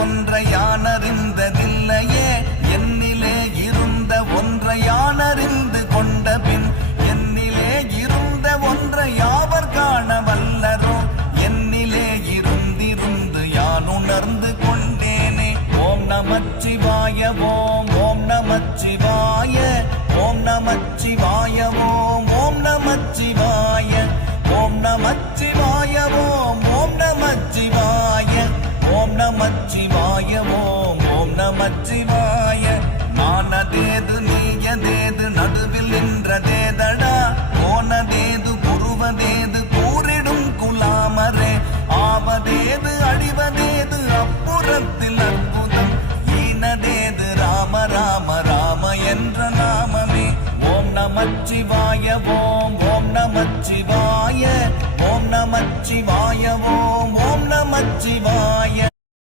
ஒன்றை யானறிந்ததில்லையே என்னிலே இருந்த ஒன்றை யானறிந்து கொண்ட பின் என்னிலே இருந்த ஒன்றை யாவர் காண வல்லரோ என்னிலே இருந்திருந்து யான் உணர்ந்து கொண்டேனே. ஓம் நமச்சிவாய ஓம் ஓம் நமச்சிவாய ஓம் நமச்சிவாய ஓம் ஓம் நமச்சிவாய ஓம் நமச்சிவாய ஓம் ஓம் நமச்சிவாய ஓம் நமச்சிவாய ஓம் ஓம் நமச்சிவாய. நானதேது நீயதேது நடுவில் நின்றதேதடா போனதேது புருவதேது கூறிடும் குலாமரே ஆவதேது அழிவதேது அப்புறத்தில் அற்புதம் ஈனதேது ராம ராம ராம என்ற நாமமே. ஓம் நமச்சிவாய ஓம் ஓம் நமச்சிவாய ஓம் நமச்சிவாய ஓம் ஓம் நமச்சிவாய